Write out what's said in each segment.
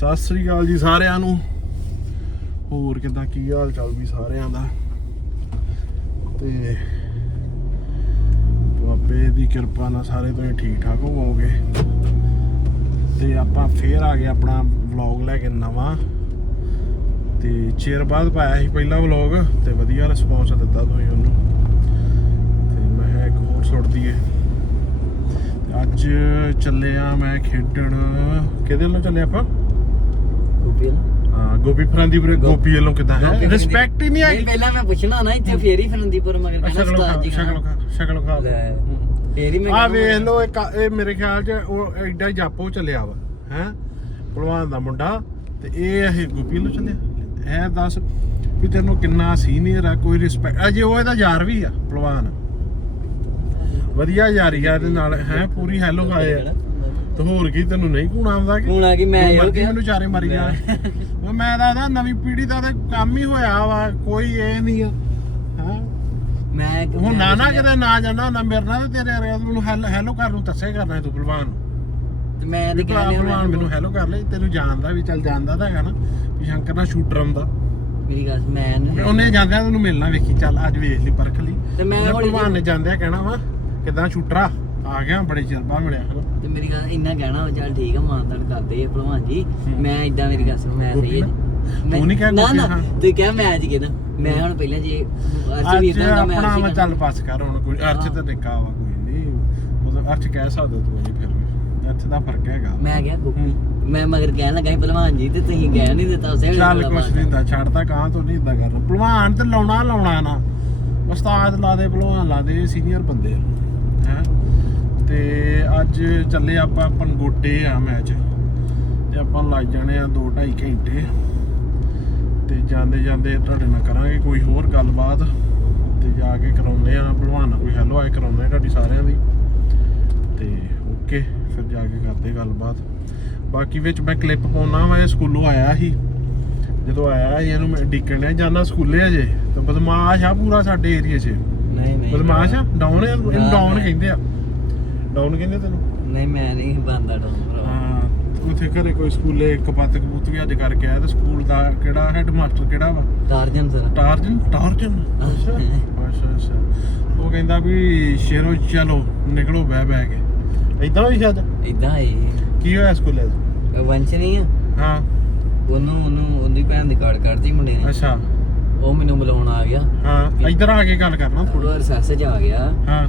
ਸਤਿ ਸ੍ਰੀ ਅਕਾਲ ਜੀ ਸਾਰਿਆਂ ਨੂੰ। ਹੋਰ ਕਿਦਾਂ, ਕੀ ਹਾਲ ਚਾਲ ਵੀ ਸਾਰਿਆਂ ਦਾ? ਤੇ ਬਾਬੇ ਦੀ ਕਿਰਪਾ ਨਾਲ ਸਾਰੇ ਤੁਸੀਂ ਠੀਕ ਠਾਕ ਹੋਵੋਗੇ। ਤੇ ਆਪਾਂ ਫੇਰ ਆ ਗਏ ਆਪਣਾ ਵਲੌਗ ਲੈ ਕੇ ਨਵਾਂ। ਤੇ ਚਿਰ ਬਾਅਦ ਪਾਇਆ ਸੀ ਪਹਿਲਾ ਵਲੌਗ, ਤੇ ਵਧੀਆ ਰਿਸਪੌਂਸ ਦਿੱਤਾ ਤੁਸੀਂ ਉਹਨੂੰ। ਤੇ ਮੈਂ ਇੱਕ ਹੋਰ ਸੁੱਟ ਦਈਏ। ਅੱਜ ਚੱਲੇ ਆ ਮੈਂ ਖੇਡਣ। ਕਿਹਦੇ ਵੱਲੋਂ ਚੱਲੇ ਆਪਾਂ? ਗੋਪੀ ਹਾਂ ਗੋਪੀ ਫਰੰਦੀਪੁਰ ਗੋਪੀ ਵੱਲੋਂ ਕਿਦਾਂ ਹੈ? ਰਿਸਪੈਕਟ ਹੀ ਨਹੀਂ ਹੈਗੀ। ਪਹਿਲਾਂ ਮੈਂ ਪੁੱਛਣਾ ਨਾ ਇੱਥੇ ਫੇਰ ਹੀ ਫਰੰਦੀਪੁਰ ਮਗਰ ਕਹਿੰਦਾ ਸ਼ਕਲ ਜੀ ਸ਼ਕਲ ਸ਼ਕਲ ਖਾ ਲੈ ਫੇਰ ਹੀ ਮੈਂ ਆ ਕਹਿਣਾ। ਵੇਖ ਲਓ ਇੱਕ ਇਹ ਮੇਰੇ ਖਿਆਲ 'ਚ ਉਹ ਐਡਾ ਹੀ ਜਾਪੋ ਚੱਲਿਆ ਵਾ ਹੈ? ਭਲਵਾਨ ਦਾ ਮੁੰਡਾ ਤੇ ਇਹ ਇਹ ਗੋਪੀ ਵੱਲੋਂ ਚੱਲਿਆ। ਇਹ ਦੱਸ ਵੀ ਤੈਨੂੰ ਕਿੰਨਾ ਸੀਨੀਅਰ ਆ ਕੋਈ ਰਿਸਪੈਕਟ ਅਜੇ ਉਹ ਇਹਦਾ ਯਾਰ ਵੀ ਆ ਭਲਵਾਨ। ਵਧੀਆ ਯਾਰੀ ਆ ਇਹਦੇ ਨਾਲ ਹੈ? ਪੂਰੀ ਹੈਲੋ ਖਾਏ ਆ। ਤੇ ਹੋਰ ਕੀ ਤੈਨੂੰ ਨਹੀਂ ਕੋਣਾ ਆਉਂਦਾ ਕਿ? ਹੁਣ ਆ ਕਿ ਮੈਂ ਇਹੋ ਕਿਹਾ। ਮੈਨੂੰ ਚਾਰੇ ਮਾਰੀ ਜਾ। ਉਹ ਮੈਂ ਦੱਸਦਾ ਨਵੀਂ ਪੀੜ੍ਹੀ ਦਾ ਤਾਂ ਕੰਮ ਹੀ ਹੋਇਆ ਵਾ ਕੋਈ ਇਹ ਨਹੀਂ ਆ। ਹਾਂ? ਮੈਂ ਹੁਣ ਨਾ। ਕਿਤੇ ਨਾ ਜਾਣਾ ਨਾ ਮੇਰੇ ਨਾਲ ਤੇ ਤੇਰੇ ਅਰੇ ਮੈਨੂੰ ਹੈਲ- ਹੈਲੋ ਕਰ ਨੂੰ ਦੱਸੇ ਕਰਨਾ ਤੂੰ ਭਲਵਾਨ ਨੂੰ। ਤੇ ਮੈਂ ਤੇ ਕਹਿੰਦੇ ਭਲਵਾਨ ਮੈਨੂੰ ਹੈਲੋ ਕਰ ਲੈ ਤੈਨੂੰ ਜਾਣਦਾ ਵੀ ਚੱਲ ਜਾਣਦਾ ਤਾਂ ਹੈਗਾ ਨਾ ਵੀ ਸ਼ੰਕਰ ਨਾਲ ਸ਼ੂਟਰ ਆਉਂਦਾ ਮੇਰੀ ਗੱਲ ਸੁਣ, ਮੈਂ ਉਹਨੇ ਜਾਂਦਿਆਂ ਤੈਨੂੰ ਮਿਲਣਾ ਵੇਖੀ ਚੱਲ ਅੱਜ ਵੇਖ ਲਈ ਪਰਖ ਲਈ। ਤੇ ਮੈਂ ਉਹਨੇ ਹੌਲੀ ਭਲਵਾਨ ਨੇ ਜਾਂਦਿਆਂ ਕਹਿਣਾ ਵਾ ਕਿਦਾਂ ਸ਼ੂਟਰਾ ਆ ਗਿਆ ਬੜੇ ਚਿਰ ਬਾਅਦ ਮਿਲਿਆ ਹਨਾ ਤੇ ਮੇਰੀ ਗੱਲ ਇੰਨਾ ਕਹਿਣਾ ਵਾ, ਚੱਲ ਠੀਕ ਆ ਮਾਨਦਾਨ ਕਰਦੇ ਆ ਭਲਵਾਨ ਜੀ। ਹੂੰ। ਮੈਂ ਇਦਾਂ ਮੇਰੀ ਗੱਲ ਸੁਣ ਮੈਂ ਸਹੀ ਹੈ ਤੂੰ ਨੀ ਕਿਹਾ ਨਾ ਨਾ ਹਾਂ। ਤੂੰ ਕਹਿ ਮੈਂ ਅੱਜ ਕਿਹਦਾ ਮੈਂ ਹੁਣ ਪਹਿਲਾਂ ਜੀ ਅਰਸ਼ ਵੀਰ ਅੱਜ ਦਾ ਮੈਂ ਆਪਣਾ ਅਰਸ਼ ਵਾ ਹੀ ਚੱਲ ਪਾਸ ਕਰ ਹੁਣ ਕੋਈ ਅਰਚ ਹਾਂ। ਤੇ ਨਿੱਕਾ ਵਾ ਕੋਈ ਨਹੀਂ ਮਤਲਬ ਅਰਚ ਕਹਿ ਸਕਦੇ ਤੂੰ ਜੀ ਫਿਰ ਵੀ। ਅਰਚ ਦਾ ਫ਼ਰਕ ਹੈਗਾ। ਮੈਂ ਕਿਹਾ ਗੋਪੀ ਮੈਂ ਮਗਰ ਕਹਿਣ ਲੱਗਾ ਸੀ ਭਲਵਾਨ ਜੀ ਤੇ ਤੁਸੀਂ ਕਹਿ ਨਹੀਂ ਦਿੱਤਾ ਉਸੇ ਵੇਲੇ ਚੱਲ ਕੁਛ ਨਹੀਂ ਹੁੰਦਾ ਛੱਡਦਾ ਕਾਂ ਤੋਂ ਨਹੀਂ ਇਦਾਂ ਕਰਨਾ। ਭਲਵਾਨ ਤੇ ਲਾਉਣਾ ਲਾਉਣਾ ਨਾ। ਉਸਤਾਦ ਲਾ ਦੇ ਭਲਵਾਨ ਲਾ ਦੇ ਸੀਨੀਅਰ ਬੰਦੇ ਆ। ਹੈ ਤੇ ਅੱਜ ਚੱਲੇ ਆਪਾਂ ਪਨਗੋਟੇ ਆ ਮੈਚ। ਤੇ ਆਪਾਂ ਲੱਗ ਜਾਣੇ ਆ 2 2.5 ਘੰਟੇ। ਤੇ ਜਾਂਦੇ ਜਾਂਦੇ ਤੁਹਾਡੇ ਨਾਲ ਕਰਾਂਗੇ ਕੋਈ ਹੋਰ ਗੱਲਬਾਤ। ਤੇ ਜਾ ਕੇ ਕਰਾਉਂਦੇ ਆ ਭਲਵਾਨ ਕੋਈ ਹੈਲੋ ਆਏ ਕਰਾਉਂਦੇ ਆ ਤੁਹਾਡੀ ਸਾਰਿਆਂ ਦੀ। ਤੇ ਓਕੇ ਫਿਰ ਜਾ ਕੇ ਕਰਦੇ ਗੱਲਬਾਤ। ਬਾਕੀ ਵਿੱਚ ਮੈਂ ਕਲਿੱਪ ਪਾਉਣਾ ਵਾ ਇਹ ਸਕੂਲੋਂ ਆਇਆ ਸੀ। ਜਦੋਂ ਆਇਆ ਸੀ ਇਹਨੂੰ ਮੈਂ ਡਿੱਕਣ ਜਾਣਾ ਸਕੂਲੇ ਅਜੇ ਤੇ ਬਦਮਾਸ਼ ਆ ਪੂਰਾ ਸਾਡੇ ਏਰੀਆ 'ਚ। ਨਹੀਂ ਨਹੀਂ ਬਦਮਾਸ਼ ਆ ਡਾਊਨ ਡਾਊਨ ਕਹਿੰਦੇ ਆ। ਡਾਊਨ ਕਹਿੰਦੇ ਤੈਨੂੰ? ਨਹੀਂ ਮੈਂ ਨਹੀਂ ਬੰਦਾ ਡੋਂ ਭਰਾ ਹਾਂ ਉੱਥੇ ਘਰੇ ਕੋਈ ਸਕੂਲੇ ਕਪੱਤ ਕਬੂਤ ਵੀ ਅੱਜ ਕਰਕੇ ਆਇਆ ਤੇ ਸਕੂਲ ਦਾ ਕਿਹੜਾ ਹੈਡ ਮਾਸਟਰ ਕਿਹੜਾ ਵਾ? Tarzan sir. ਟਾਰਜਨ? ਟਾਰਜਨ? ਅੱਛਾ। ਅੱਛਾ ਅੱਛਾ। ਉਹ ਕਹਿੰਦਾ ਵੀ ਸ਼ੇਰੋ ਚਲੋ ਨਿਕਲੋ ਬਹਿ ਬਹਿ ਕੇ। ਇਦਾਂ ਹੋਈ ਸ਼ਾਇਦ ਇਦਾਂ ਹੀ। ਕੀ ਹੋਇਆ ਸਕੂਲੇ ਵੰਸ਼ ਨਹੀਂ ਆ। ਹਾਂ। ਉਹਨੂੰ ਉਹਨੂੰ ਉਹਦੀ ਭੈਣ ਦੀ ਕਾਰਡ ਕੱਢਦੀ ਮੁੰਡੇ ਨੇ। ਅੱਛਾ। ਉਹ ਮੈਨੂੰ ਬੁਲਾਉਣ ਆ ਗਿਆ। ਹਾਂ ਇੱਧਰ ਆ ਕੇ ਗੱਲ ਕਰਨਾ ਥੋੜਾ ਰਸੈਸ ਆ ਗਿਆ। ਹਾਂ।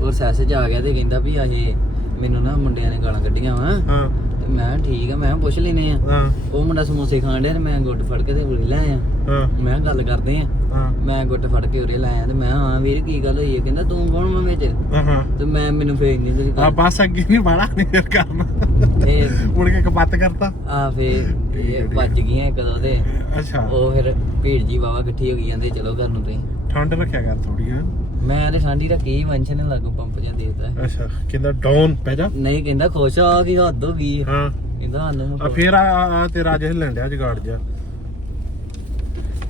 ਉਹ ਰਸੈਸ ਚ ਆ ਗਿਆ ਤੇ ਕਹਿੰਦਾ ਵੀ ਇਹ ਮੈਨੂੰ ਨਾ ਮੁੰਡਿਆਂ ਨੇ ਗਾਲਾਂ ਕੱਢੀਆਂ ਵਾ। ਹਾਂ। ਤੇ ਮੈਂ ਠੀਕ ਆ ਮੈਂ ਪੁੱਛ ਲੈਨੇ ਆ। ਹਾਂ। ਉਹ ਮੁੰਡਾ ਸਮੋਸੇ ਖਾਣ ਡਿਆ ਤੇ ਮੈਂ ਗੁੱਟ ਫੜ ਕੇ ਤੇ ਉਰੇ ਲੈ ਆਇਆ। ਹਾਂ। ਮੈਂ ਕਿਹਾ ਗੱਲ ਕਰਦੇ ਆ। ਹਾਂ। ਮੈਂ ਗੁੱਟ ਫੜ ਕੇ ਉਰੇ ਲੈ ਆਇਆ ਤੇ ਮੈਂ ਹਾਂ ਵੀਰ ਕੀ ਗੱਲ ਹੋਈ ਹੈ ਕਹਿੰਦਾ ਤੂੰ ਕੌਣ ਮੈਂ ਵਿੱਚ? ਹਾਂ, ਤੇ ਮੈਂ ਮੈਨੂੰ ਫੇਰ ਨਹੀਂ ਤੇਰੀ ਆ ਬਸ ਅੱਗੇ ਨਹੀਂ ਬਾੜਾ ਨਹੀਂ ਫਿਰ ਕਰਨਾ ਇਹ ਮੁੜ ਕੇ ਕਪੱਤ ਕਰਤਾ। ਆ ਇਹ ਵੱਜ ਗਈਆਂ ਇੱਕ ਦੋ ਤੇ। ਅੱਛਾ। ਉਹ ਫਿਰ ਭੀੜ ਜੀ ਵਾਵਾ ਇਕੱਠੀ ਹੋ ਗਈ ਜਾਂਦੇ ਚਲੋ ਘਰ ਨੂੰ ਤੁਸੀਂ। ਠੰਡ ਰੱਖਿਆ ਕਰ ਥੋੜੀ ਹਾਂ। ਮੈਂ ਤੇ ਠੰਡੀ ਰੱਖੀ ਵੰਸ਼ ਨੇ ਲਾਗੂ ਪੰਪ ਜਾਂ ਦੇਤਾ। ਅੱਛਾ ਕਹਿੰਦਾ ਡਾਊਨ ਪੈ ਜਾ। ਨਹੀਂ ਕਹਿੰਦਾ ਖੁਸ਼ ਆ ਕਿ ਹੱਦ ਹੋ ਗਈ ਹਾਂ। ਕਹਿੰਦਾ ਸਾਨੂੰ ਆ ਫੇਰ ਆ ਆ ਤੇਰਾ ਅੱਜ ਹਿੱਲਣ ਡਿਆ ਜਗਾੜ ਜਾ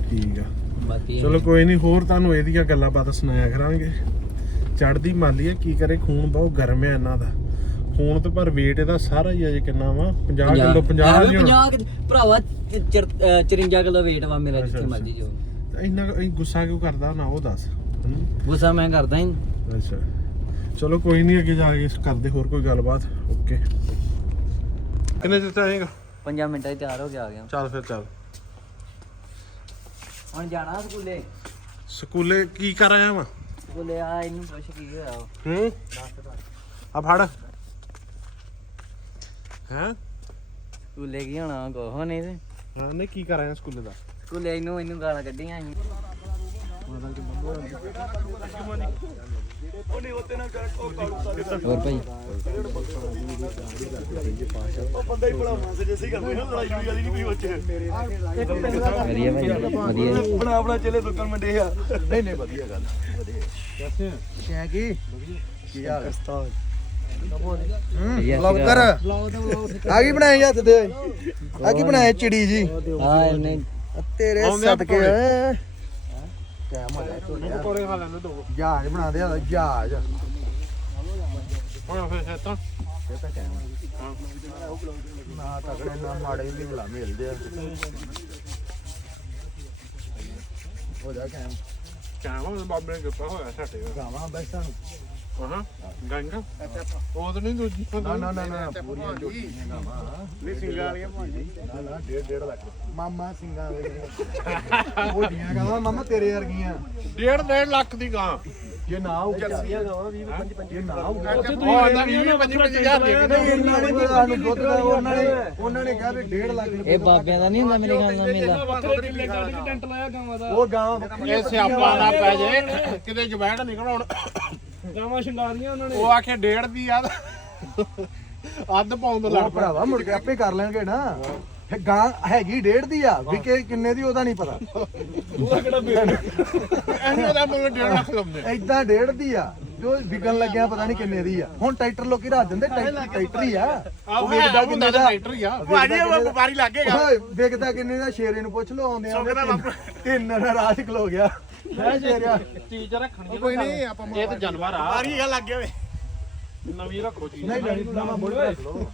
ਠੀਕ ਆ। ਬਾਕੀ ਚਲੋ ਕੋਈ ਨਹੀਂ ਹੋਰ ਤੁਹਾਨੂੰ ਇਹਦੀਆਂ ਗੱਲਾਂ ਬਾਤਾਂ ਸੁਣਾਇਆ ਕਰਾਂਗੇ। ਚੜਦੀ ਮਾਲੀ ਹੈ ਕੀ ਕਰੇ ਖੂਨ ਬਹੁਤ ਗਰਮ ਹੈ ਇਹਨਾਂ ਦਾ। ਖੂਨ ਤੇ ਪਰ weight ਇਹਦਾ ਸਾਰਾ ਹੀ ਅਜੇ ਕਿੰਨਾ ਵਾ 50 ਕਿਲੋ 50 ਐਵੇਂ ਨਹੀਂ ਹੋਣਾ। 50 ਕਿ- ਭਰਾਵਾ ਚ- ਚਰ- ਅਹ 54 ਕਿਲੋ weight ਵਾ ਮੇਰਾ ਅੱਛਾ, ਜਿੱਥੇ। ਮਰਜ਼ੀ ਜੋ। ਇੰਨਾ ਕੁ- ਇਹ ਗੁੱਸਾ ਕਿਉਂ ਕਰਦਾ ਨਾ ਉਹ ਦੱਸ? ਗੁੱਸਾ ਮੈਂ ਕਰਦਾ ਹੀ ਅੱਛਾ। ਚਲੋ ਕੋਈ ਨਹੀਂ ਅੱਗੇ ਜਾ ਕੇ ਕਰਦੇ ਹੋਰ ਕੋਈ ਗੱਲਬਾਤ। ਓਕੇ। ਕਿੰਨੇ ਚਿਰ ਚਾਹੇਗਾ 5 ਮਿੰਟਾਂ 'ਚ ਤਿਆਰ ਹੋ ਕੇ ਆ ਗਿਆ। ਚੱਲ ਫਿਰ ਚੱਲ। ਹੁਣ ਜਾਣਾ ਸਕੂਲੇ? ਸਕੂਲੇ ਕੀ ਕਰ ਆਇਆ ਵਾ? ਸਕੂਲੇ ਆ ਇਹਨੂੰ ਪੁੱਛ ਕੀ ਹੋਇਆ ਵਾ। ਹੂੰ। ਆ ਫੜ। ਹੈਂ? ਸਕੂਲੇ ਕੀ ਹੋਣਾ ਕੋਹ ਨਹੀਂ ਤੇ। ਹਾਂ ਨਹੀਂ ਕੀ ਕਰ ਆਇਆ ਸਕੂਲੇ ਦਾ? ਸਕੂਲੇ ਇਹਨੂੰ ਇਹਨੂੰ ਗਾਲਾਂ ਕੱਢੀਆਂ ਸੀ। ਹੋਰ ਭਾਈ ਵਧੀਆ ਭਾਈ ਵਧੀਆ ਬਣਾ ਆਪਣਾ ਚਲੇ ਦੁਕਾਨ ਮੰਡੇ ਆ ਨਹੀਂ ਨਹੀਂ ਵਧੀਆ ਗੱਲ ਕਿਆ ਕੀ ਕੀ ਹਾਲ ਉਸਤਾਦ ਵਧੀਆ ਵਲੌਗ ਕਰ ਆ ਕੀ ਬਣਾਇਆ ਹੱਥ ਤੇ? ਆ ਕੀ ਬਣਾਇਆ ਚਿੜੀ ਜੀ? ਹਾਂ ਇਹਨੇ ਆ ਤੇਰੇ ਸਦਕੇ ਕਿਆ ਮਜ਼ਾ ਚੋਲਿਆ ਪਕੌੜੇ ਖਾ ਲੈਣੇ ਦੋ ਜਹਾਜ਼ ਬਣਾ ਦੇ ਆ ਜਹਾਜ਼। ਹੁਣ ਫਿਰ ਹੈ ਤਾਂ ਇਹ ਤਾਂ ਕਹਿਣਾ ਨਾ ਤਕੜੇ ਨਾ ਮਾੜੇ ਵੀ ਭਲਾ ਮਿਲਦੇ ਆ। ਹੋ ਜਾ ਕੈਮ। ਚਾਹਾਂ ਬਾਬੇ ਨੇ ਕਿਰਪਾ ਹੋਇਆ ਸਾਡੇ। ਗਾਵਾਂ ਬੈਸਾਂ ਹਾਂ। ਗੰਗਾ। ਉਹ ਤਾਂ ਨਹੀਂ ਦੂਜੀ ਨਾ ਨਾ ਨਾ ਨਾ ਪੂਰੀਆਂ ਝੋਟੀਆਂ ਗਾਵਾਂ ਨਹੀਂ ਸਿੰਗਾਂ ਵਾਲੀਆਂ ਭਾਜੀ ਨਾ ਨਾ ਡੇਢ ਡੇਢ ਲੱਖ। ਮਾਮਾ ਸਿੰਘਾਂ ਦੇ ਹੋਡੀਆਂ ਗਾਵਾਂ ਮਾਮਾ ਤੇਰੇ ਵਰਗੀਆਂ। ਡੇਢ ਡੇਢ ਲੱਖ ਦੀ ਗਾਂ। ਜੇ ਨਾ ਹੋਊ ਜਰਸੀਆਂ ਗਾਵਾਂ 20 25 25 ਜੇ ਨਾ ਉਹ ਆਂਦਾ ਵੀ 25 ਹਜ਼ਾਰ ਦੇ ਨਹੀਂ ਨਹੀਂ ਪਤਾ ਸਾਨੂੰ ਦੁੱਧ ਦਾ ਉਹਨਾਂ ਨੇ ਉਹਨਾਂ ਨੇ ਕਿਹਾ ਵੀ 1.5 ਲੱਖ ਰੁਪਏ ਇਹ ਬਾਬਿਆਂ ਦਾ ਨਹੀਂ ਹੁੰਦਾ ਮੇਰੇ ਖਿਆਲ ਨਾਲ ਮੇਲਾ। ਉਹ ਗਾਂ ਇਹ ਸਿਆਪਾ ਨਾ ਪੈ ਜੇ। ਕਿਤੇ ਜਵੈਣ ਨਿਕਲ ਆਉਣ ਗਾਵਾਂ ਸ਼ਿੰਗਾਰੀਆਂ ਉਹਨਾਂ ਨੇ। ਉਹ ਆਖੇ ਡੇਢ ਦੀ ਆ। ਅੱਧ ਪਾਉਂਦ ਲੜ ਉਹ ਭਰਾਵਾ ਮੁੜ ਕੇ ਆਪੇ ਕਰ ਲੈਣਗੇ ਨਾ। ਇਹ ਗਾਂ ਹੈਗੀ ਡੇਢ ਦੀ ਆ। ਵਿਕੇ ਕਿੰਨੇ ਦੀ ਉਹਦਾ ਨਹੀਂ ਪਤਾ। ਉਹਦਾ ਕਿਹੜਾ ਬੇੜ? ਅਸੀਂ ਉਹਦਾ ਮੁੱਲ ਡੇਢ ਲੱਖ ਲਾਉਂਦੇ ਐਦਾਂ ਡੇਢ ਦੀ ਆ। ਜੋ ਵਿਕਣ ਲੱਗਿਆ ਪਤਾ ਨਹੀਂ ਕਿੰਨੇ ਦੀ ਆ। ਹੁਣ ਟਰੈਕਟਰ ਲੋਕੀ ਰੱਖ ਦਿੰਦੇ ਟਰੈਕਟਰ ਟਰੈਕਟਰ ਹੀ ਆ। ਆਹ ਵਿਕਦਾ ਕਿੰਨੇ ਦਾ ਟਰੈਕਟਰ ਹੀ ਆ। ਭਾਜੀ ਉਹ ਵਪਾਰੀ ਲੱਗੇਗਾ। ਓਏ ਵਿਕਦਾ ਕਿੰਨੇ ਦਾ ਸ਼ੇਰੇ ਨੂੰ ਪੁੱਛ ਲਓ ਆਉਂਦੇ ਆ ਤਿੰਨ ਰਾਤ ਖਲੋ ਗਿਆ। ਹੈ ਸ਼ੇਰਿਆ ਚੀਜ਼ ਰੱਖਣੀ ਕੋਈ ਨਹੀਂ ਆਪਾਂ ਇਹ ਤਾਂ ਜਾਨਵਰ ਆ। ਵਪਾਰੀ ਆ ਲੱਗ ਗਿਆ ਵੇ ਨਵੀਂ ਰੱਖੋ ਚੀਜ਼। ਨਹੀਂ ਨਹੀਂ ਨਵਾਂ ਬੋਲ ਰੱਖ ਲਓ।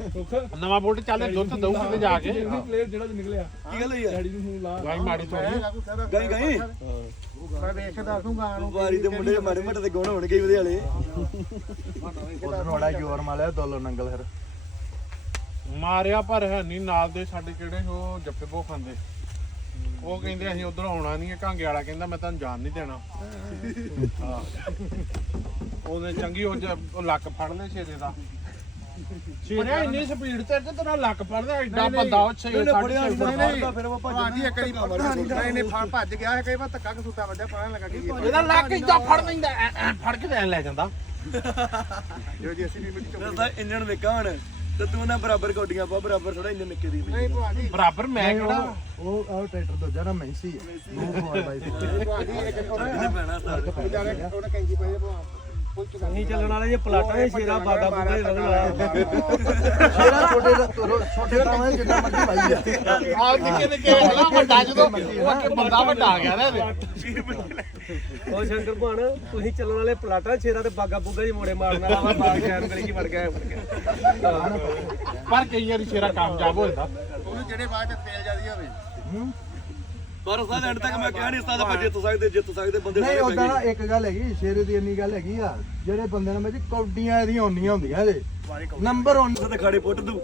ਨਵਾਂ ਬੋਲਟ ਚੱਲੇ ਦੁੱਧ ਦਊ ਕਿਤੇ ਜਾ ਕੇ। ਪਲੇਅਰ ਜਿਹੜਾ ਨਿਕਲਿਆ। ਕੀ ਗੱਲ ਹੋਈ ਆ? ਡੈਡੀ ਨੂੰ ਫੋਨ ਲਾ। ਗਾਈ ਮਾੜੀ ਤੋਂ। ਗਈ ਗਈ? ਮੈਂ ਵੇਖ ਦੱਸ ਦੂੰਗਾ ਨੂੰ ਵਾਰੀ ਦੇ ਮੁੰਡੇ ਮਾੜੇ ਮੱਟ ਤੇ ਗੁਣ ਹੋਣਗੇ ਉਹਦੇ ਵਾਲੇ। ਉਧਰ ਬੜਾ ਜ਼ੋਰ ਮਾਲਿਆ ਦੋਲੋ ਨੰਗਲ ਫਿਰ। ਮਾਰਿਆ ਪਰ ਹੈ ਨਹੀਂ ਨਾਲ ਦੇ ਸਾਡੇ ਕਿਹੜੇ ਉਹ ਜੱਫੇ ਬੋ ਖਾਂਦੇ। ਉਹ ਕਹਿੰਦੇ ਅਸੀਂ ਉਧਰ ਆਉਣਾ ਨਹੀਂ ਹੈ ਕਾਂਗੇ ਵਾਲਾ ਕਹਿੰਦਾ ਮੈਂ ਤੁਹਾਨੂੰ ਜਾਣ ਨਹੀਂ ਦੇਣਾ। ਹਾਂ। ਉਹਨੇ ਚੰਗੀ ਉਹ ਜ- ਉਹ ਲੱਕ ਫੜ ਲੈ ਛੇਰੇ ਦਾ। ਛੇਰੇ ਇੰਨੀ ਸਪੀਡ ਤੇ ਤੇ ਤੇਰਾ ਲੱਕ ਫੜਦਾ ਐਡਾ ਬੰਦਾ ਉਹ ਛੇ ਸਾਢੇ ਛੇ ਫੁੱਟ ਫਿਰ ਉਹ ਭਾਜੀ ਇੱਕ ਵਾਰੀ ਨਹੀਂ ਨੇ ਫੜ ਭੱਜ ਗਿਆ ਹੈ ਕਈ ਵਾਰ ਧੱਕਾ ਕਸੂਤਾ ਵੱਜਿਆ ਨੀ ਲੱਗਾ ਕੀ। ਇਹਦਾ ਲੱਕ ਇਦਾਂ ਫੜ ਲੈਂਦਾ ਐ- ਐ ਫੜ ਕੇ ਲੈ ਲੈ ਜਾਂਦਾ। ਜੋ ਜੀ ਅਸੀਂ ਵੀ ਮਿੱਟੀ ਚੋਂ ਦੱਸਦਾ ਇੰਜਣ ਵੇਖਾ ਹੁਣ। ਤੇ ਤੂੰ ਨਾ ਬਰਾਬਰ ਕੋਡੀਆਂ ਪਾ ਬਰਾਬਰ ਥੋੜਾ ਇੰਜਣ ਨਿੱਕੇ ਦੀ ਨਹੀਂ ਭਾਜੀ ਬਰਾਬਰ ਮੈਂ ਕਿਹੜਾ? ਉਹ ਉਹ ਟਰੈਕਟਰ ਦੂਜਾ ਨਾ ਮੈਂਸੀ ਹੈ ਉਹ ਫੋਰ ਬਾਈ। ਭਾਜੀ ਇੱਕ ਉਹਨੇ ਪੈਣਾ ਵਿਚਾਰੇ ਉਹਨੇ ਕੈਂਜੀ ਪਾਈ ਫੁੱਲ ਚੁਕਾ ਨਹੀਂ ਚੱਲਣ ਵਾਲੇ ਜੇ ਪਲਾਟਾ ਦੇ ਸ਼ੇਰਾ ਬਾਗਾ ਬੁੱਗਾ ਹੀ ਰੋਣਾ ਸ਼ੇਰਾ ਛੋਟੇ ਦਾ ਛੋਟੇ ਤਾਂ ਜਿੰਨਾ ਮਰਜ਼ੀ ਪਾਈ ਆ ਆ ਨਿੱਕੇ ਨਿੱਕੇ ਹਲਾ ਵੱਡਾ ਜਦੋਂ ਉਹ ਅੱਗੇ ਬੰਦਾ ਵੱਡਾ ਆ ਗਿਆ ਨਾ ਇਹਦੇ। ਉਹ ਸ਼ੰਕਰ ਭਾਣ ਤੁਸੀਂ ਚੱਲਣ ਵਾਲੇ ਪਲਾਟਾ ਸ਼ੇਰਾ ਤੇ ਬਾਗਾ ਬੁੱਗਾ ਹੀ ਮੋੜੇ ਮਾਰਨ ਵਾਲਾ ਵਾ ਬਾਗ ਸ਼ਹਿਰ ਗਲੀ ਚ ਵੜ ਗਿਆ ਵੜ ਗਿਆ। ਪਰ ਕਈ ਵਾਰੀ ਸ਼ੇਰਾ ਕਾਮਯਾਬ ਹੋ ਜਾਂਦਾ। ਉਹਨੂੰ ਜਿਹੜੇ ਬਾਅਦ ਚ ਤੇਲ ਜਿਆਦੀ ਹੋਵੇ। ਪਰ ਉਸ ਦਾ ਐਂਡ ਤੱਕ ਮੈਂ ਕਿਹਾ ਨਹੀਂ ਸਕਦਾ ਆਪਾਂ ਜਿੱਤ ਸਕਦੇ ਜਿੱਤ ਸਕਦੇ ਬੰਦੇ ਨਹੀਂ ਉਦਾਂ ਨਾ ਇੱਕ ਗੱਲ ਹੈਗੀ ਸ਼ੇਰੇ ਦੀ ਇੰਨੀ ਗੱਲ ਹੈਗੀ ਆ ਜਿਹੜੇ ਬੰਦੇ ਨੇ ਵਿੱਚ ਕੌਡੀਆਂ ਇਹਦੀਆਂ ਹੁੰਦੀਆਂ ਹੁੰਦੀਆਂ ਇਹਦੇ। ਨੰਬਰ 1 ਤੇ ਖਾੜੇ ਪੁੱਟ ਦੂ।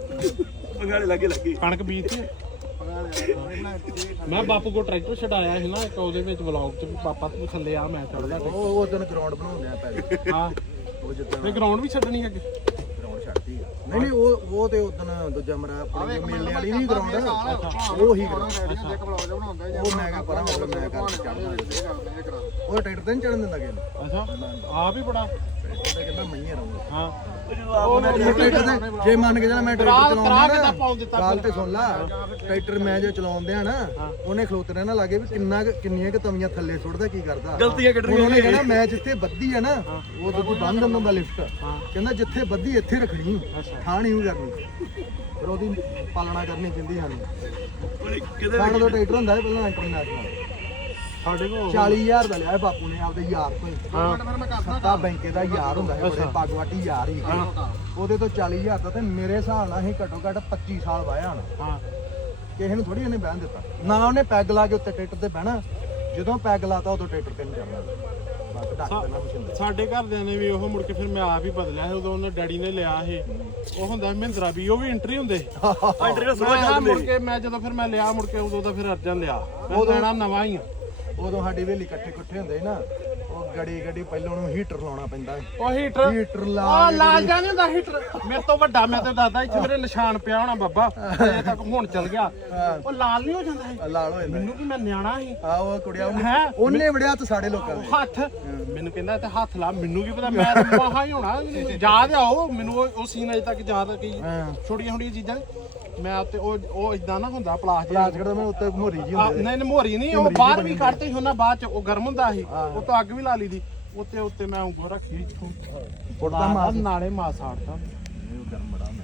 ਪੰਗਾਲੇ ਲੱਗੇ ਲੱਗੇ ਕਣਕ ਬੀਜਤੀ। ਮੈਂ ਬਾਪੂ ਕੋ ਟਰੈਕਟਰ ਛਡਾਇਆ ਸੀ ਨਾ ਇੱਕ ਉਹਦੇ ਵਿੱਚ ਵਲੌਗ ਚ ਵੀ ਪਾਪਾ ਤੂੰ ਥੱਲੇ ਆ ਮੈਂ ਚੜਦਾ ਉਹ ਉਹ ਦਿਨ ਗਰਾਊਂਡ ਬਣਾਉਂਦੇ ਆ ਪਹਿਲੇ। ਹਾਂ। ਉਹ ਜਿੱਦਾਂ ਤੇ ਗਰਾਊਂਡ ਵੀ ਛੱਡਣੀ ਅੱਗੇ? ਨਹੀਂ ਨਹੀਂ ਉਹ ਉਹ ਤੇ ਉਦੋਂ ਦੂਜਾ ਮਰਾ ਆਪਣੇ ਮੇਲੇ ਵਾਲੀ ਨਹੀਂ ਗਰਾਊਂਡ ਉਹ ਹੀ ground। ਇੱਕ ਬਲੌਗ ਜਿਹਾ ਬਣਾਉਂਦਾ ਜਾਂ ਉਹ ਮੈਂ ਕਿਹਾ ਪਰਾਂ ਮਤਲਬ ਮੈਂ ਕਰ ਚੜਨਾ ਉਹ ਟਰੈਕਟਰ ਤੇ ਨਹੀਂ ਚੜਨ ਦਿੰਦਾ ਕਿਸੇ ਨੂੰ। ਅੱਛਾ ਆ ਵੀ ਬੜਾ। ਟਰੈਕਟਰ ਤੇ ਕਹਿੰਦਾ ਮੈਂ ਹੀ ਰਹੂੰਗਾ। ਹਾਂ। ਉਹ ਟਰੈਕਟਰ ਤੇ ਜੇ ਮੰਨ ਕੇ ਜਾਣਾ ਮੈਂ ਟਰੈਕਟਰ ਚਲਾਉਂਦਾ ਗੱਲ ਤੇ ਸੁਣ ਲਾ ਟਰੈਕਟਰ ਮੈਂ ਜੋ ਚਲਾਉਂਦੇ ਆ ਨਾ ਉਹਨੇ ਖਲੋਤੇ ਰਹਿਣਾ ਲਾਗੇ ਵੀ ਕਿੰਨਾ ਕਿੰਨੀਆਂ ਕਿ ਤਵੀਆਂ ਥੱਲੇ ਸੁੱਟਦਾ ਕੀ ਕਰਦਾ? ਗਲਤੀਆਂ ਕੱਢਣੀਆਂ ਹੁਣ ਉਹਨੇ ਕਹਿਣਾ ਮੈਂ ਜਿੱਥੇ ਬੱਦੀ ਆ ਨਾ ਉਹ ਦੂਜੀ ਬੰਦ ਹੁੰਦਾ ਲਿਫਟ ਕਹਿੰਦਾ ਜਿੱਥੇ ਬੱਦੀ ਇੱਥੇ ਰੱਖਣੀ। ਥਾਂ ਨਹੀਂ ਕਰਨੀ। ਫਿਰ ਉਹਦੀ ਪਾਲਣਾ ਕਰਨੀ ਪੈਂਦੀ ਸਾਨੂੰ। ਕਿਤੇ ਸਾਡਾ ਤੋਂ ਟਰੈਕਟਰ ਹੁੰਦਾ ਹੈ ਪਹਿਲਾਂ ਇੰਟਰਨੈਸ਼ਨਲ ਸਾਡੇ ਕੋਲ 40000 ਦਾ ਲਿਆ ਇਹ ਬਾਪੂ ਨੇ ਆਪਦੇ ਯਾਰ ਤੋਂ ਹੀ। ਸੱਤਾ ਬੈਂਕੇ ਦਾ ਯਾਰ ਹੁੰਦਾ ਹੈ ਬੜੇ ਪਗਵਾਟੀ ਯਾਰ ਹੀ ਉਹਦੇ ਤੋਂ 40000 ਦਾ ਤੇ ਮੇਰੇ ਹਿਸਾਬ ਨਾਲ ਅਸੀਂ ਘੱਟੋ ਘੱਟ 25 ਸਾਲ ਵਾਇਆ ਹੋਣਾ। ਹਾਂ। ਕਿਸੇ ਨੂੰ ਥੋੜੀ ਇਹਨੇ ਬਹਿਣ ਦਿੱਤਾ। ਨਾ ਉਹਨੇ ਪੈਗ ਲਾ ਕੇ ਉੱਤੇ ਟਰੈਕਟਰ ਤੇ ਬਹਿਣਾ। ਜਦੋਂ ਪੈਗ ਲਾਤਾ ਉਦੋਂ ਟਰੈਕਟਰ ਤੇ ਨਹੀਂ ਚੜਨਾ ਸਾਡੇ ਘਰਦਿਆਂ ਨੇ ਵੀ ਉਹ ਮੁੜ ਕੇ ਫਿਰ ਮੈਂ ਆਪ ਹੀ ਬਦਲਿਆ ਸੀ ਉਦੋਂ ਉਹਨਾਂ ਡੈਡੀ ਨੇ ਲਿਆ ਇਹ ਉਹ ਹੁੰਦਾ ਮਹਿੰਦਰਾ ਵੀ ਉਹ ਵੀ ਐਂਟਰੀ ਹੁੰਦੇ ਇੰਟਰਵਿਊ ਮੈਂ ਕਿਹਾ ਮੁੜ ਕੇ ਮੈਂ ਜਦੋਂ ਫਿਰ ਮੈਂ ਲਿਆ ਮੁੜ ਕੇ ਉਦੋਂ ਤਾਂ ਫਿਰ ਅਰਜਨ ਲਿਆ। ਉਹ ਨਵਾਂ ਹੀ ਆ। ਉਦੋਂ ਸਾਡੀ ਵੇਲੀ ਇਕੱਠੇ ਇਕੱਠੇ ਹੁੰਦੇ ਸੀ ਨਾ। ਗੜੀ ਗੜੀ ਪਹਿਲਾਂ ਨੂੰ ਹੀਟਰ ਲਾਉਣਾ ਪੈਂਦਾ ਸੀ ਉਹ ਹੀਟਰ ਹੀਟਰ ਲਾ ਉਹ ਲਾਲ ਜਾਂ ਨਹੀਂ ਹੁੰਦਾ ਹੀਟਰ ਮੇਰੇ ਤੋਂ ਵੱਡਾ ਮੈਂ ਤੇ ਦਾਦਾ ਇੱਥੇ ਮੇਰੇ ਨਿਸ਼ਾਨ ਪਿਆ ਹੋਣਾ ਬੱਬਾ। ਅਜੇ ਤੱਕ ਹੁਣ ਚੱਲ ਗਿਆ। ਉਹ ਲਾਲ ਨਹੀਂ ਹੋ ਜਾਂਦਾ ਇਹ? ਲਾਲ ਹੋ ਜਾਂਦਾ ਮੈਨੂੰ ਕੀ ਮੈਂ ਨਿਆਣਾ ਸੀ। ਆ ਉਹ ਕੁੜੀਆਂ ਉਹਨੇ- ਹੈਂ? ਉਹਨੇ ਵੜਿਆ ਤੇ ਸਾਡੇ ਲੋਕਾਂ ਦੇ। ਹੱਥ? ਮੈਨੂੰ ਕਹਿੰਦਾ ਤੇ ਹੱਥ ਲਾ ਮੈਨੂੰ ਕੀ ਪਤਾ ਮੈਂ ਤਾਂ ਮਹਾ ਹੀ ਹੋਣਾ। ਯਾਦ ਆ ਉਹ ਮੈਨੂੰ ਉਹ ਸੀਨ ਅਜੇ ਤੱਕ ਯਾਦ ਆ ਕਈ ਹਾਂ। ਛੋਟੀਆਂ ਛੋਟੀਆਂ ਚੀਜ਼ਾਂ। ਮੈਂ ਉੱਤੇ ਉਹ ਉਹ ਇਦਾਂ ਨਾ ਹੁੰਦਾ ਪਲਾਸਟਿਕ ਪਲਾਸ ਖੜਾ ਮੈਂ ਉੱਤੇ ਮੋਰੀ ਜੀ ਹੁੰਦੇ ਨਹੀਂ ਨਹੀਂ ਮੋਰੀ ਨਹੀਂ ਉਹ ਬਾਹਰ ਵੀ ਕੱਢਦੇ ਸੀ। ਉਹਨਾਂ ਬਾਅਦ ਚ ਉਹ ਗਰਮ ਹੁੰਦਾ ਸੀ ਉਹ ਤੋਂ ਅੱਗ ਵੀ ਲਾ ਲਈ ਦੀ ਉੱਤੇ ਉੱਤੇ ਮੈਂ ਉਂਗਲ ਰੱਖੀ ਇੱਥੋਂ। ਫੁੱਟਦਾ ਮਾਸ ਨਾਲੇ ਮਾਸ ਸਾੜਦਾ ਗਰਮ ਬੜਾ ਹੁੰਦਾ।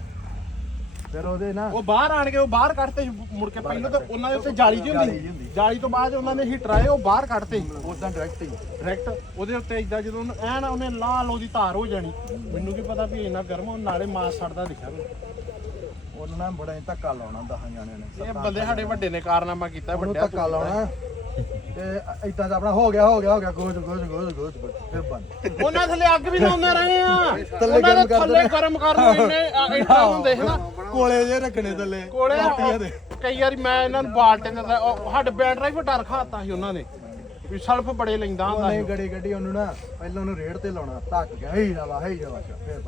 ਫਿਰ ਉਹਦੇ ਨਾ ਉਹ ਬਾਹਰ ਆਣ ਕੇ ਉਹ ਬਾਹਰ ਕੱਢਤੇ ਮੁੜ ਕੇ ਪਹਿਲਾਂ ਤਾਂ ਉਹਨਾਂ ਦੇ ਉੱਤੇ ਜਾਲੀ ਜੀ ਹੁੰਦੀ। ਜਾਲੀ ਤੋਂ ਬਾਅਦ ਉਹਨਾਂ ਨੇ ਹੀਟਰ ਆਏ ਉਹ ਬਾਹਰ ਕੱਢਤੇ ਉਦਾਂ ਡਾਇਰੈਕਟ ਹੀ। ਡਾਇਰੈਕਟ ਉਹਦੇ ਉੱਤੇ ਇਦਾਂ ਜਦੋਂ ਐਨ ਉਹਨੇ ਲਾਲ ਉਹਦੀ ਧਾਰ ਹੋ ਜਾਣੀ। ਮੈਨੂੰ ਕੀ ਪਤਾ ਵੀ ਇੰਨਾ ਗਰਮ ਉਹ ਨਾਲੇ ਮਾਸ ਸੜਦਾ ਦਿਖਿਆ। ਮੈਨੂੰ ਉਹਨਾਂ ਨਾਲ ਬੜਾ ਹੀ ਧੱਕਾ ਲਾਉਣਾ ਦਸਾਂ ਜਾਣਿਆਂ ਨੇ ਇਹ ਬੰਦੇ ਸਾਡੇ ਵੱਡੇ ਨੇ ਕਾਰਨਾਮਾ ਕੀਤਾ ਉਹਨੂੰ ਵੱਡਿਆ ਧੱਕਾ ਲਾਉਣਾ। ਤੇ ਇਦਾਂ ਦਾ ਆਪਣਾ ਹੋ ਗਿਆ ਹੋ ਗਿਆ ਹੋ ਗਿਆ ਗੋਜ ਗੋਜ ਗੋਜ ਗੋਜ ਗੋਜ, ਫਿਰ ਬੰਦ। ਉਹਨਾਂ ਥੱਲੇ ਅੱਗ ਵੀ ਲਾਉਂਦੇ ਰਹੇ ਆ। ਥੱਲੇ ਉਹਨਾਂ ਦੇ ਗਰਮ ਕਰ ਥੱਲੇ ਦੇਣੇ। ਗਰਮ ਕਰ ਲੋ ਇੰਨੇ ਇੰਨਾ ਹੁੰਦੇ ਸੀ ਨਾ। ਕੋਲੇ ਜੇ ਰੱਖਣੇ ਥੱਲੇ ਕੋਲੇ ਲਾਟੀਆਂ ਦੇ। ਕਈ ਵਾਰੀ ਮੈਂ ਇਹਨਾਂ ਨੂੰ ਬਾਲਟੇ ਉਹ ਸਾਡੇ ਬੈਟਰੀ ਵੀ ਡਰ ਖਾਤਾ ਸੀ ਉਹਨਾਂ ਨੇ। ਵੀ ਸਲਫ ਬੜੇ ਲੈਂਦਾ ਹੁੰਦਾ ਸੀ। ਗੜੀ ਗੱਡੀ ਉਹਨੂੰ ਨਾ ਪਹਿਲਾਂ ਉਹਨੂੰ ਰੇੜ ਤੇ ਲਾਉਣਾ ਧੱਕ ਗਿਆ ਹਈ ਜਾਵਾ ਫਿਰ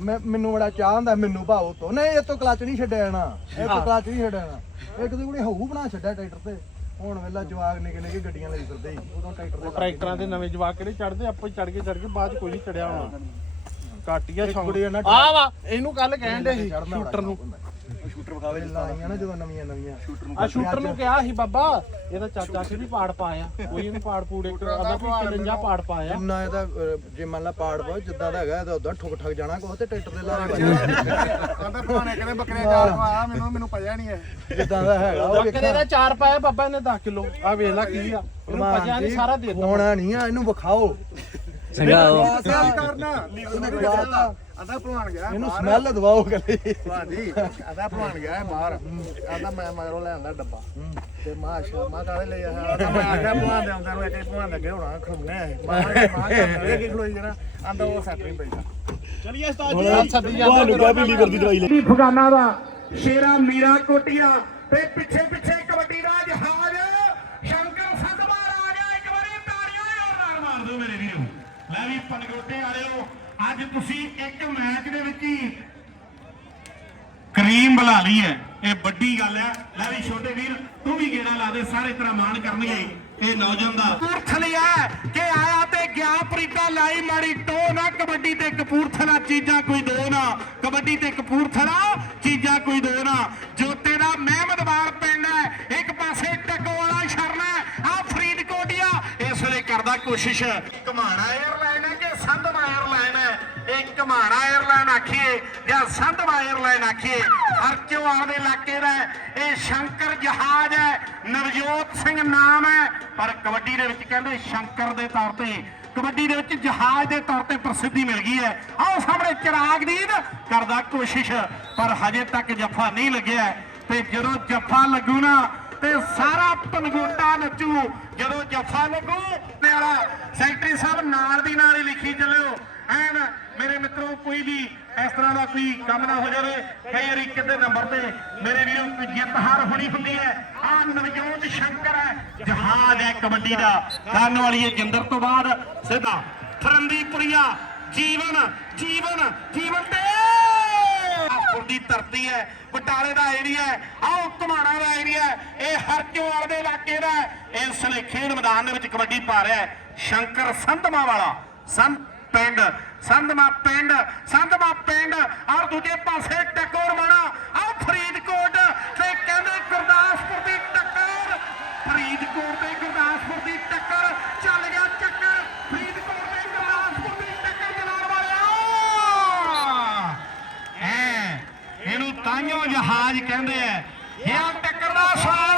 ਮੈਂ ਮੈਨੂੰ ਬੜਾ ਚਾਹ ਹੁੰਦਾ ਮੈਨੂੰ ਭਾਉ ਤੋਂ ਨਹੀਂ ਇਹ ਤੋਂ ਕਲਚ ਨਹੀਂ ਛੱਡਿਆ ਜਾਣਾ। ਇਹ ਤੋਂ ਕਲਚ ਨਹੀਂ ਛੱਡਿਆ ਜਾਣਾ। ਇੱਕ ਦੂਜੇ ਹਊ ਬਣਾ ਛੱਡਿਆ ਟਰੈਕਟਰ ਤੇ। ਹੁਣ ਵੇਲਾ ਜਵਾਗ ਨਿੱਕੇ ਨਿੱਕੇ ਗੱਡੀਆਂ ਲਈ ਫਿਰਦੇ ਸੀ। ਉਦੋਂ ਟਰੈਕਟਰ ਦੇ ਟਰੈਕਟਰਾਂ ਦੇ ਨਵੇਂ ਜਵਾਕ ਕਿਹੜੇ ਚੜਦੇ ਆਪਾਂ ਚੜ ਕੇ ਚੜ ਕੇ ਬਾਅਦ ਚ ਕੋਈ ਨਹੀਂ ਚੜਿਆ ਹੋਣਾ। ਕਾਟੀਆ ਸ਼ੌਂਕ। ਆ ਵਾ ਇਹਨੂੰ ਕੱਲ ਕਹਿਣ ਦੇ ਸੀ ਸ਼ੂਟਰ ਨੂੰ। ਵਿਖਾਵੇ ਲਾਈਆਂ ਨਾ ਜਦੋਂ ਨਵੀਆਂ ਨਵੀਆਂ। ਆ ਸ਼ੂਟਰ ਨੂੰ ਕਿਹਾ ਸੀ ਬਾਬਾ ਇਹਦਾ ਚਾਚਾ ਸੀ ਵੀ ਪਾੜ ਪਾਇਆ। ਕੋਈ ਇਹਨੂੰ ਪਾੜ ਪੂੜ ਇੱਕ ਆਦਾ ਵੀ 53 ਪਾੜ ਪਾਇਆ। ਨਾ ਇਹਦਾ ਜੇ ਮੰਨ ਲਾ ਪਾੜ ਪਾਓ ਜਿੱਦਾਂ ਦਾ ਹੈਗਾ ਇਹਦਾ ਉਦਾਂ ਠੁਕ ਠਕ ਜਾਣਾ ਕੋਹ ਤੇ ਟਰੈਕਟਰ ਦੇ ਲਾ ਕੇ ਕਹਿੰਦਾ ਭਾਣੇ ਕਿਹੜੇ ਬੱਕਰੇ ਚਾਰ ਆ ਮੈਨੂੰ ਮੈਨੂੰ ਪਤਾ ਨਹੀਂ ਹੈ। ਜਿੱਦਾਂ ਦਾ ਹੈਗਾ ਉਹ ਬੱਕਰੇ ਦਾ ਚਾਰ ਪਾਇਆ ਬਾਬਾ ਇਹਨੇ 10 ਕਿਲੋ। ਆ ਵੇਖ ਲੈ ਕੀ ਆ। ਇਹਨੂੰ ਪਜਿਆ ਨਹੀਂ ਸਾਰਾ ਦੇ ਦਿੱਤਾ। ਹੋਣਾ ਨਹੀਂ ਆ ਇਹਨੂੰ ਵਿਖਾਓ। ਸੰਗਾਓ ਕੀ ਕਰਨਾ। ਲੀਵਰ ਨੇ ਕਿਹਾ ਆਂਦਾ ਭਲਵਾਨ ਗਿਆ ਇਹਨੂੰ ਸਮੈਲ ਦਵਾਓ ਕਲੇ ਭਾਜੀ ਆਂਦਾ ਭਲਵਾਨ ਗਿਆ ਹੈ ਬਾਹਰ। ਆਂਦਾ ਮੈਂ ਮਗਰੋਂ ਲੈਂਦਾ ਡੱਬਾ। ਤੇ ਮਾਂ ਸ਼ਰਮਾ ਕਾਲੇ ਲੈ ਆਇਆ ਆਂਦਾ ਮੈਂ ਆਖਿਆ ਭਲਵਾਨ ਦੇ ਆਉਂਦਾ ਨੂੰ ਇੱਕ ਭਲਵਾਨ ਲੱਗੇ ਹੋਣਾ ਖੜੂਨੇ ਮਾਂ ਮਾਂ ਕਰਦੇ ਕਿ ਖਲੋਈ ਜਰਾ ਆਂਦਾ ਉਹ ਸੈਟ ਨਹੀਂ ਪੈਂਦਾ ਚਲਿਏ ਉਸਤਾਦ ਜੀ। ਸੱਦੀ ਜਾਂਦਾ ਤੁਹਾਨੂੰ ਕਿਹਾ ਵੀ ਲੀਵਰ ਦੀ ਦਵਾਈ ਲੈ ਫਗਾਨਾ ਦਾ ਸ਼ੇਰਾ ਮੀਰਾ ਕੋਟੀਆ ਤੇ ਪਿੱਛੇ ਪਿੱਛੇ ਕਬੱਡੀ ਦਾ ਜਹਾਜ਼। ਸ਼ੰਕਰ ਸੰਧਵਾਰ ਆ ਗਿਆ। ਇੱਕ ਵਾਰੀ ਤਾੜੀਆਂ ਹੋਰ ਨਾਲ ਮਾਰ ਦਿਓ ਮੇਰੇ ਵੀਰੋ। ਲੈ ਵੀ ਪਨਗੋਟੇ ਵਾਲਿਓ। ਅੱਜ ਤੁਸੀਂ ਇੱਕ ਮੈਚ ਦੇ ਵਿੱਚ ਹੀ ਕਰੀਮ ਬੁਲਾ ਲਈ ਹੈ। ਇਹ ਵੱਡੀ ਗੱਲ ਹੈ। ਲੈ ਵੀ ਛੋਟੇ ਵੀਰ ਤੂੰ ਵੀ ਗੇੜਾ ਲਾ ਦੇ ਸਾਰੇ ਤੇਰਾ ਮਾਣ ਕਰਨਗੇ ਇਹ ਨੌਜਵਾਨ ਦਾ ਕਪੂਰਥਲਿਆ ਕਿ ਆਇਆ ਤੇ ਗਿਆ ਪ੍ਰੀਤਾ ਲਾਈ ਮਾੜੀ ਟੋ ਨਾ ਕਬੱਡੀ ਤੇ ਕਪੂਰਥਲਾ ਚੀਜ਼ਾਂ ਕੋਈ ਦੋ ਨਾ। ਕਬੱਡੀ ਤੇ ਕਪੂਰਥਲਾ ਚੀਜ਼ਾਂ ਕੋਈ ਦੋ ਨਾ। ਜੋਤੇ ਦਾ ਮਹਿਮਦਵਾਰ ਪਿੰਡ ਹੈ। ਇੱਕ ਪਾਸੇ ਟੱਕੋ ਵਾਲਾ ਸ਼ਰਨਾ ਆ ਫਰੀਦਕੋਟੀਆ ਇਸ ਵੇਲੇ ਕਰਦਾ ਕੋਸ਼ਿਸ਼। ਘਮਾਣਾ 에ਅਰਲਾਈਨ ਹੈ ਕਿ ਸੰਧਵਾ 에ਅਰਲਾਈਨ ਹੈ ਇਹ ਘਮਾਣਾ 에ਅਰਲਾਈਨ ਆਖੀਏ ਜਾਂ ਸੰਧਵਾ 에ਅਰਲਾਈਨ ਆਖੀਏ ਹਰਕਿਓਵਾਲ ਦੇ ਇਲਾਕੇ ਦਾ ਇਹ ਸ਼ੰਕਰ ਜਹਾਜ਼ ਹੈ, ਨਵਜੋਤ ਸਿੰਘ ਨਾਮ ਹੈ। ਪਰ ਕਬੱਡੀ ਦੇ ਵਿੱਚ ਕਹਿੰਦੇ ਸ਼ੰਕਰ ਦੇ ਤੌਰ ਤੇ, ਕਬੱਡੀ ਦੇ ਵਿੱਚ ਜਹਾਜ਼ ਦੇ ਤੌਰ ਤੇ ਪ੍ਰਸਿੱਧੀ ਮਿਲ ਗਈ ਹੈ। ਆਓ ਸਾਹਮਣੇ ਚਿਰਾਗਦੀਦ ਕਰਦਾ ਕੋਸ਼ਿਸ਼, ਪਰ ਹਜੇ ਤੱਕ ਜੱਫਾ ਨਹੀਂ ਲੱਗਿਆ। ਤੇ ਜਦੋਂ ਜੱਫਾ ਲੱਗੂ ਨਾ, ਤੇ ਸਾਰਾ ਪਨਗੋਟਾ ਨੱਚੂ। ਜਦੋਂ ਜੱਫਾ ਲੱਗੂ ਤੇ ਵਾਲਾ ਸੈਕਟਰੀ ਸਾਹਿਬ ਨਾਲ ਦੀ ਨਾਲ ਹੀ ਲਿਖੀ ਚੱਲਿਓ। ਐਨ ਮੇਰੇ ਮਿੱਤਰੋ, ਕੋਈ ਵੀ ਇਸ ਤਰ੍ਹਾਂ ਦਾ ਕੋਈ ਕੰਮ ਨਾ ਹੋ ਜਾਵੇ, ਕਈ ਵਾਰੀ ਕਿਤੇ ਨੰਬਰ ਤੇ ਮੇਰੇ ਵੀਰੋ, ਕੋਈ ਜਿੱਤ ਹਾਰ ਹੋਣੀ ਹੁੰਦੀ ਹੈ। ਆ ਨਵਜੋਤ ਸ਼ੰਕਰ ਹੈ, ਜਹਾਜ਼ ਹੈ ਕਬੱਡੀ ਦਾ। ਕਰਨ ਵਾਲੀ ਹੈ ਜਿੰਦਰ ਤੋਂ ਬਾਅਦ ਸਿੱਧਾ। ਫਰੰਦੀਪੁਰੀਆ ਜੀਵਨ ਜੀਵਨ ਜੀਵਨ ਤੇ! ਗੁਰਦਾਸਪੁਰ ਦੀ ਧਰਤੀ ਹੈ, ਬਟਾਲੇ ਦਾ ਏਰੀਆ ਹੈ ਆਓ ਘਮਾਣਾ ਦਾ ਏਰੀਆ ਹੈ, ਇਹ ਹਰਕਿਓਵਾਲ ਦੇ ਇਲਾਕੇ ਦਾ ਇਸ ਲਈ ਖੇਡ ਮੈਦਾਨ ਦੇ ਵਿੱਚ ਕਬੱਡੀ ਪਾ ਰਿਹਾ ਹੈ, ਸ਼ੰਕਰ ਸੰਧਮਾ ਵਾਲਾ, ਸੰਤ ਪਿੰਡ ਸੰਧਮਾ ਪਿੰਡ ਸੰਧਮਾ ਪਿੰਡ, ਔਰ ਦੂਜੇ ਪਾਸੇ ਟਕੋਰ ਮਾਣਾ ਆਹ ਫਰੀਦਕੋਟ ਤੇ ਕਹਿੰਦੇ ਗੁਰਦਾਸਪੁਰ ਦੀ ਟੱਕਰ। ਫਰੀਦਕੋਟ ਤੇ ਗੁਰਦਾਸਪੁਰ ਦੀ ਟੱਕਰ, ਚੱਲ ਗਿਆ ਚੱਕਰ। ਫਰੀਦਕੋਟ ਤੇ ਗੁਰਦਾਸਪੁਰ ਦੀ ਟੱਕਰ ਜਲਾਲ ਵਾਲਿਆ ਐ ਇਹਨੂੰ ਤਾਈਓ ਜਹਾਜ਼ ਕਹਿੰਦੇ ਐ ਇਹ ਟੱਕਰ ਦਾ ਸਵਾਲ